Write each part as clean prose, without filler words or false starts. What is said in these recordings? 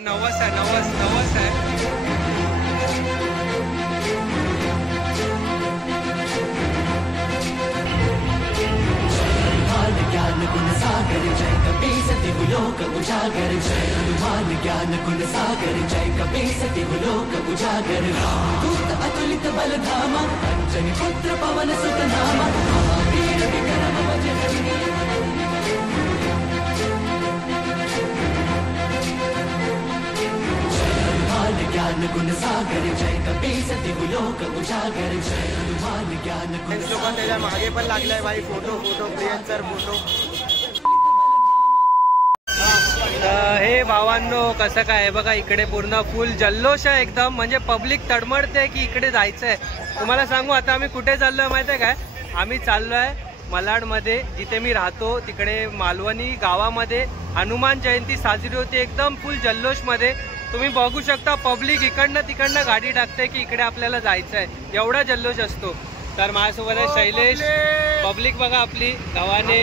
नवस आहे, नवस आहे. ज्ञान गुण सागर जय कपी सती लोक उजागर जय हनुमान ज्ञान गुण सागर जय कपी सती लोक उजागर दूत अतुलित बल धामा अंजनी पुत्र पवन सुत नामा महावीर विक्रम बजरंगी ज्ञान गुण सागर जय कपी सती लोक उजागर जय हनुमान ज्ञान गुण लोक त्याच्या मागे पण लागलाय भाई. फोटो प्रियंकर फोटो. हे भावांनो कसं काय बघा, इकडे पूर्ण फुल जल्लोष आहे एकदम. म्हणजे पब्लिक तडमडते की इकडे जायचंय. तुम्हाला सांगू आता आम्ही कुठे चाललोय माहिती आहे काय? आम्ही चाललोय मलाडमध्ये, जिथे मी राहतो तिकडे मालवणी गावामध्ये हनुमान जयंती साजरी होती एकदम फुल जल्लोष मध्ये. तुम्ही बघू शकता पब्लिक इकडनं तिकडनं गाडी टाकते की इकडे आपल्याला जायचंय, एवढा जल्लोष असतो. तर माझ्यासोबत आहे शैलेश. पब्लिक बघा आपली गावाने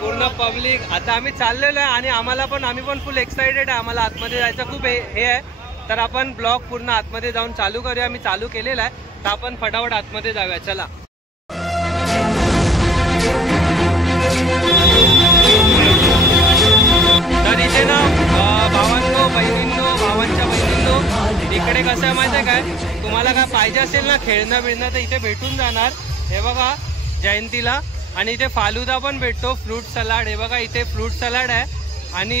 पूर्ण पब्लिक. आता आम्ही चाललेलो आहे आणि आम्ही पण फुल एक्साइटेड आहे. आम्हाला आतमध्ये जायचं खूप हे आहे. तर आपण ब्लॉग पूर्ण आतमध्ये जाऊन चालू करूया. आम्ही चालू केलेला आहे, तर आपण फटाफट आतमध्ये जाऊया. चला. तर इथे ना भावांनो भावांच्या बहिणींनो, इकडे कसं आहे माहिती आहे काय? तुम्हाला काय पाहिजे असेल ना खेळणं बिळणं तर इथे भेटून जाणार. हे बघा जयंतीला. आणि इथे फालुदा पण भेटतो, फ्रूट सलाड. हे बघा इथे फ्रूट सलाड आहे. आणि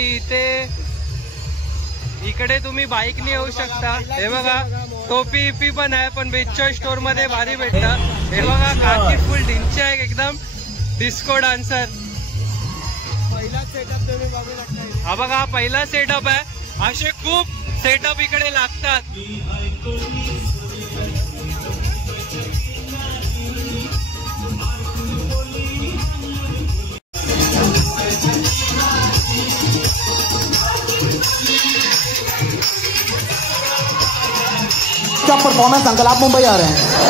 इकडे तुम्ही बाईकने येऊ शकता. हे बघा टोपी पण आहे, पण बेच्चॉय स्टोर मध्ये भारी भेटतं. हे बघा काकी फुल ढिंचे आहे एकदम, डिस्को डान्सर. हा बघा हा पहिला सेटअप आहे. असे खूप सेटअप इकडे लागतात. क्या परफॉर्मेंस अंकल, आप मुंबई आ रहे हैं?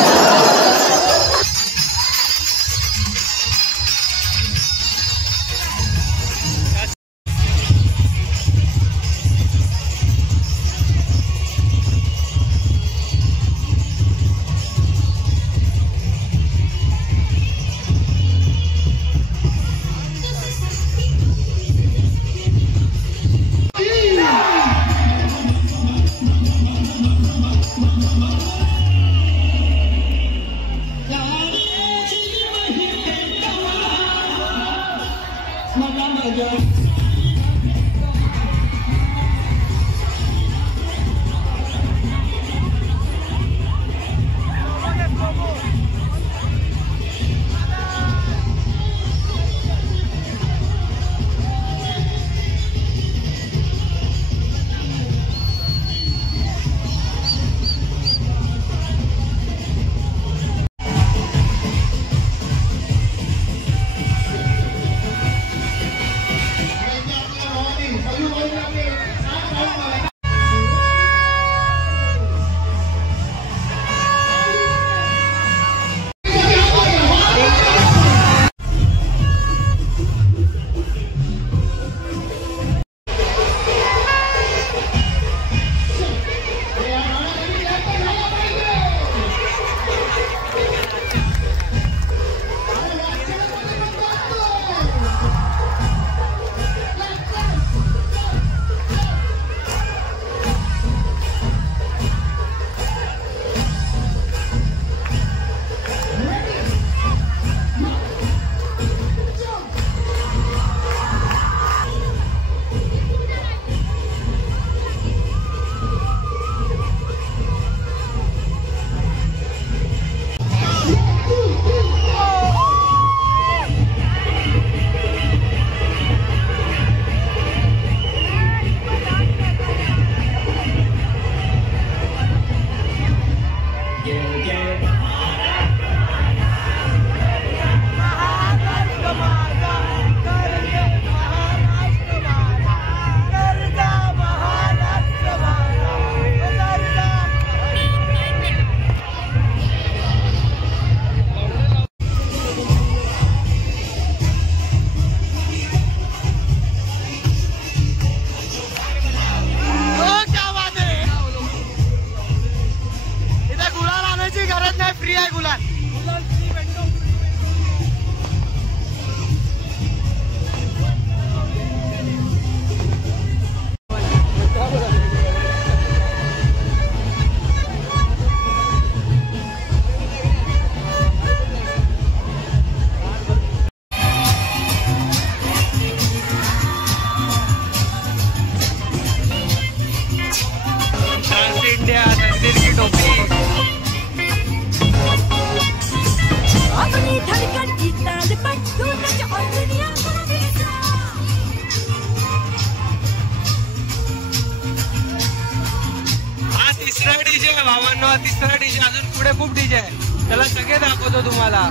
भावांनो हा तिसरा डीजे, अजून पुढे खूप डीजे आहे, त्याला सगळे दाखवतो तुम्हाला.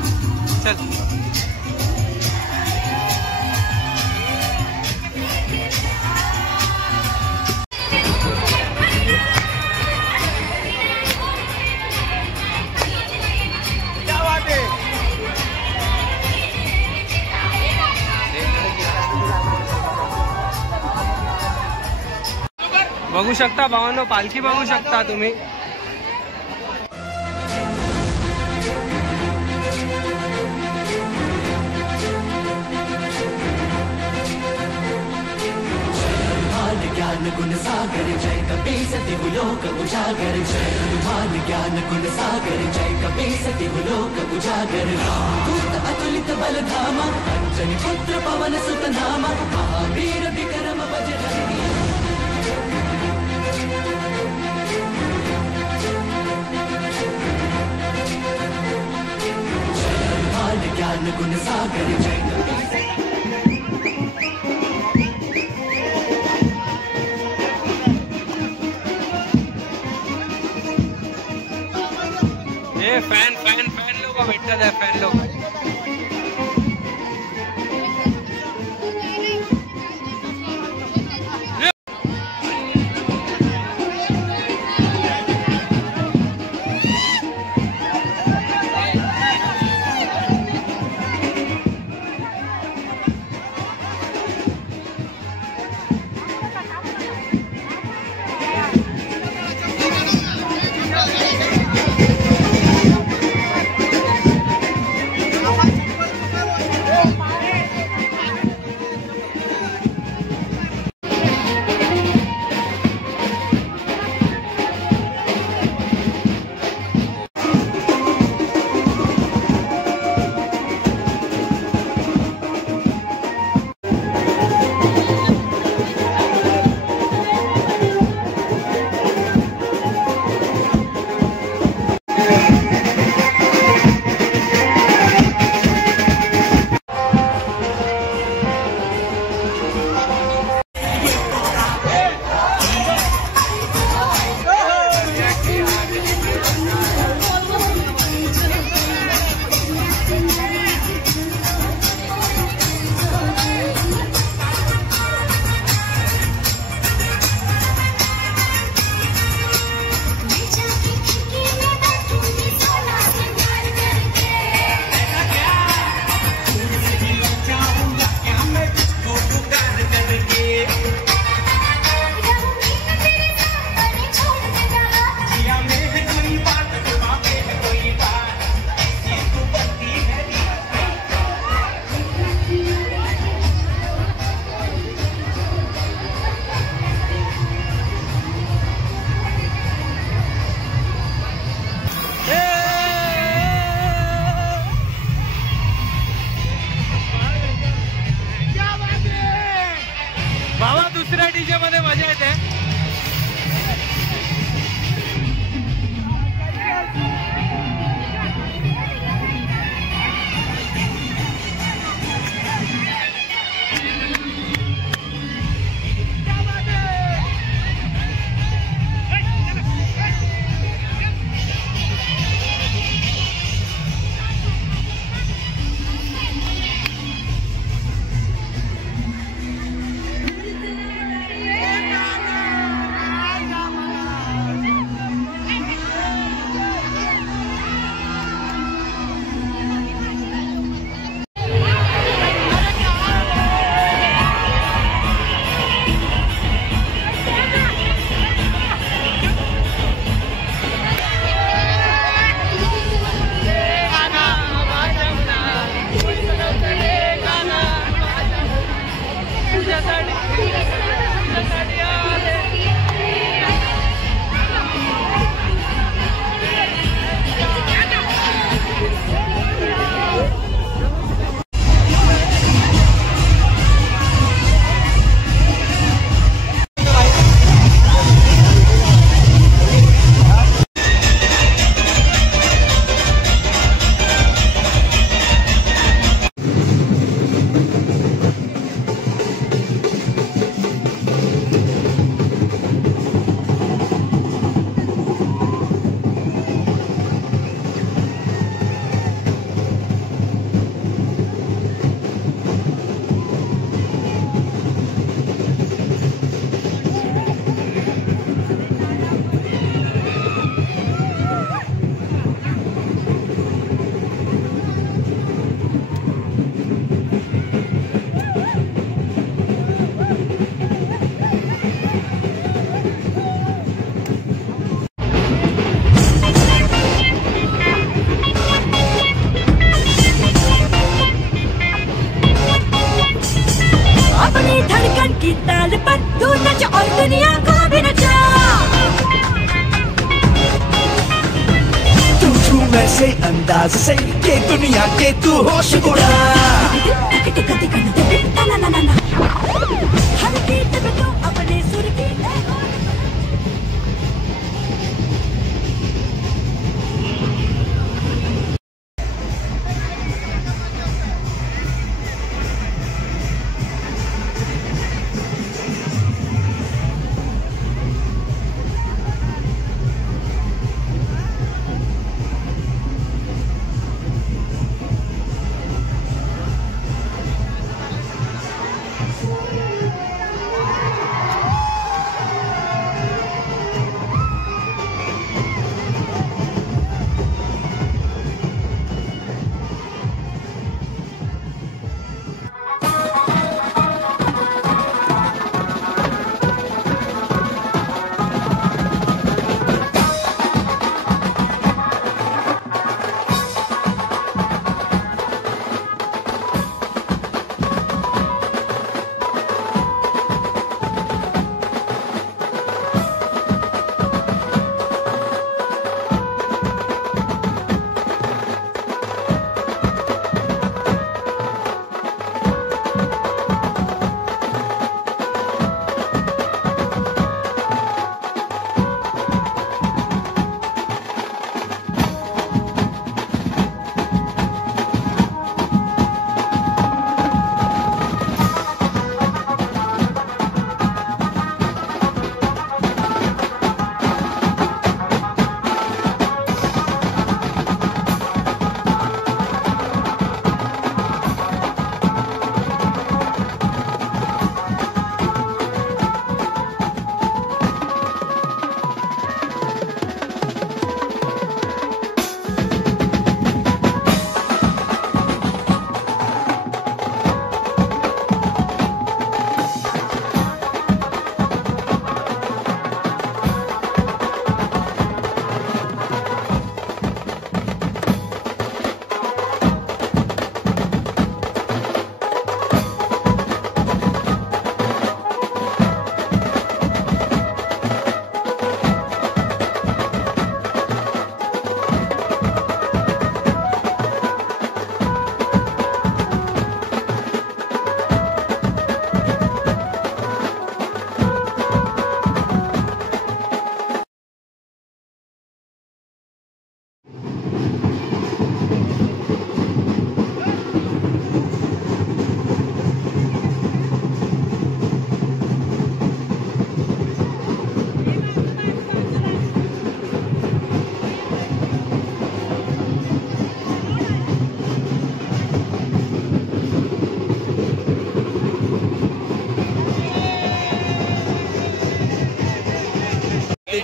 चल बघू शकता भावांनो, पालखी बघू शकता तुम्ही. ज्ञान गुण सागर जय कपीस तिहु लोक उजागर, जय हनुमान ज्ञान गुण सागर जय कपीस तिहु लोक उजागर. दूत अतुलित बल धामा, अंजनी पुत्र पवन सुत नामा, महावीर विक्रम बजरंगी. जय हनुमान ज्ञान गुण सागर जय कपीस. फॅन फॅन फॅन लोक भेटतात आहे, फॅन लोक. ऐसे अंदाज से कि दुनिया के तू होश उड़ा।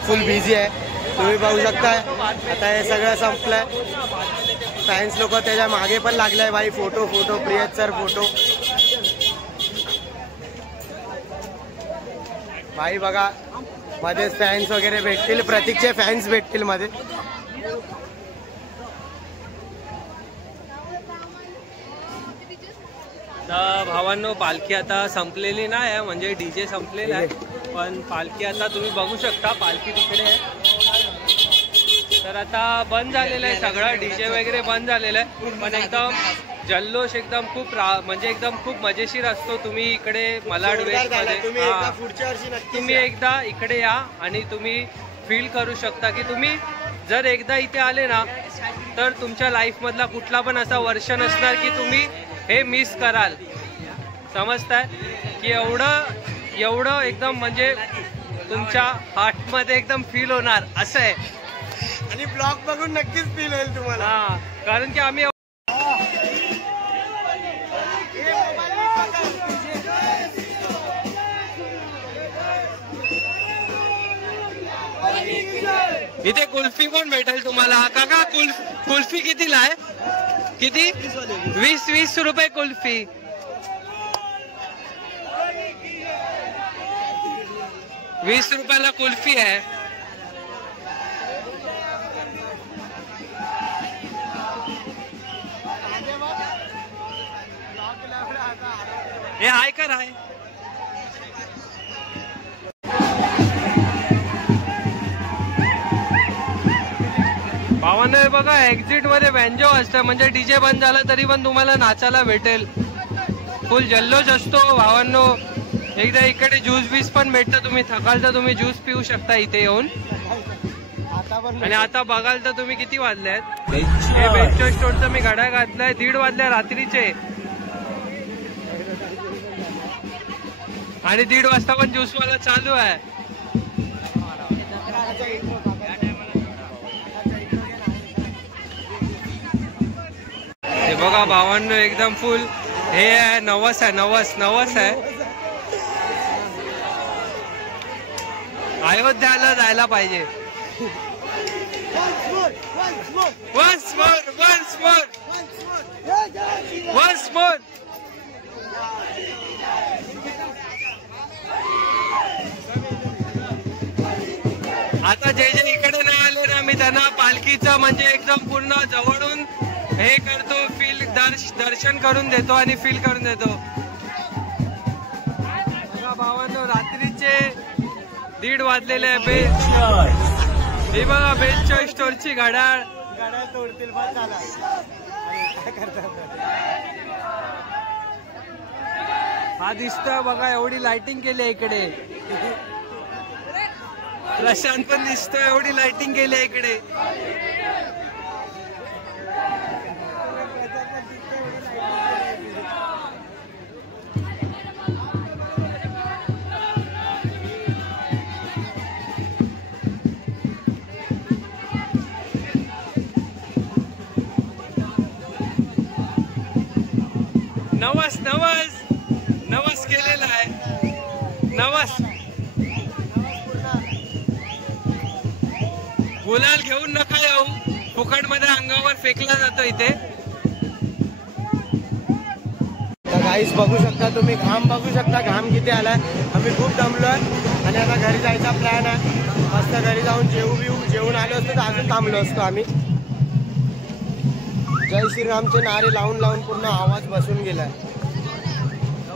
फुल बिझी आहे, तुम्ही बघू शकताय. आता हे सगळं संपलंय. फॅन्स लोक त्याच्या मागे पण लागलाय भाई. फोटो फोटो प्रियत सर फोटो भाई. बघा मध्येच फॅन्स वगैरे भेटतील, प्रतीकचे फॅन्स भेटतील मध्ये. तर भावांनो पालखी आता संपलेली नाही आहे, म्हणजे डीजे संपलेला आहे, पण पालखी आता तुम्ही बघू शकता पालखी तिकडे आहे. तर आता बंद झालेलं आहे सगळं, डीजे वगैरे बंद झालेलं आहे, पण एकदम जल्लोष एकदम खूप म्हणजे एकदम खूप मजेशीर असतो. तुम्ही इकडे मलाड वेस्ट मध्ये तुम्ही एकदा इकडे या आणि तुम्ही फील करू शकता की तुम्ही जर एकदा इथे आले ना तर तुमच्या लाईफ मधला कुठला पण असा वर्ष नसणार की तुम्ही हे मिस कराल. समजताय की एवढं एकदम म्हणजे तुमच्या हार्ट मध्ये एकदम फील होणार असं आहे. आणि ब्लॉग बघून नक्कीच फील होईल तुम्हाला. हा, कारण की आम्ही इथे कुल्फी पण भेटेल तुम्हाला. काका कुल्फी कितीला आहे? किती? 20 रुपये कुल्फी. ₹20 कुल्फी आहे. हे हाय कर हाय. भावांनो भावांनो हे बघा एक्झिट मध्ये बँजो असतं, म्हणजे डीजे बंद झाला तरी पण तुम्हाला नाचायला भेटेल. फुल जल्लोष असतो भावांनो. एकदा इकडे ज्यूस बीस पण भेटतं, तुम्ही थकाल तर तुम्ही ज्यूस पिऊ शकता इथे येऊन. आणि आता बघाल तर तुम्ही किती वाजले आहेत. हे बेस्टो स्टोरचं मी घड्याळ घातलाय 1:30 वाजल्या रात्रीचे. आणि 1:30 वाजता पण ज्यूसवाला चालू आहे. हे बघा भावांनो एकदम फुल हे आहे. नवस आहे, नवस आहे. अयोध्याला जायला पाहिजे. once more. आता जे इकडे नाही आले ना, मी त्यांना पालखीचं म्हणजे एकदम पूर्ण जवळून हे करतो, फील दर्शन करून देतो आणि फील करून देतो. बघा भावांनो रात्रीचे 1:30 वाजलेले आहे. हे बघा बेस्टो स्टोरची घड्याळ तोडतील. हा दिसतोय बघा, एवढी लाइटिंग केली आहे इकडे. प्रशांत पण दिसतोय, एवढी लाइटिंग केली आहे इकडे. नवस केलेला आहे. नवस गुलाल घेऊन नका येऊ, फुकट मध्ये अंगावर फेकला जातो इथे. गाईस बघू शकता तुम्ही, घाम बघू शकता, घाम किती आलाय. आम्ही खूप दमलोय आणि आता घरी जायचा प्लॅन आहे. मस्त घरी जाऊन जेवून आलो असतो तर अजून थांबलो असतो आम्ही. जय श्रीरामचे नारे लावून लावून पूर्ण आवाज बसून गेलाय.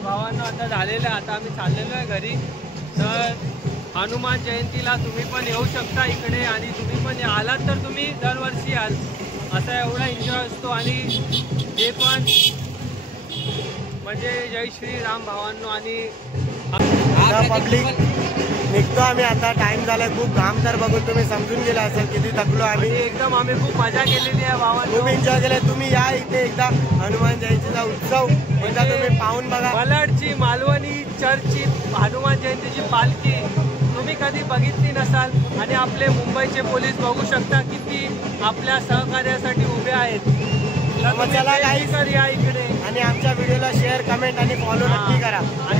भावांनो आता झालेलं आहे, आता आम्ही चाललेलो आहे घरी. तर हनुमान जयंतीला तुम्ही पण येऊ शकता इकडे, आणि तुम्ही पण आलात तर तुम्ही दरवर्षी याल. असा एवढा एन्जॉय असतो. आणि जे पण म्हणजे जय श्रीराम भावांनो. आणि पब्लिक निघतो आम्ही आता. टाइम झालाय खूप. घाम तर बघून तुम्ही समजून गेला असेल किती थकलो आम्ही. एकदम आम्ही खूप मजा केलेली आहे भावांनो, खूप एन्जॉय केलाय. तुम्ही या इथे एकदा हनुमान जयंतीचा उत्सव एकदा तुम्ही पाहून बघा. मलाडची मालवणी चर्चची हनुमान जयंतीची पालखी तुम्ही कधी बघितली नसाल. आणि आपले मुंबईचे पोलीस बघू शकता किती आपल्या सहकार्यासाठी उभे आहेत. चला काही या इकडे आणि आमच्या व्हिडिओला शेअर, कमेंट आणि फॉलो नक्की करा. आणि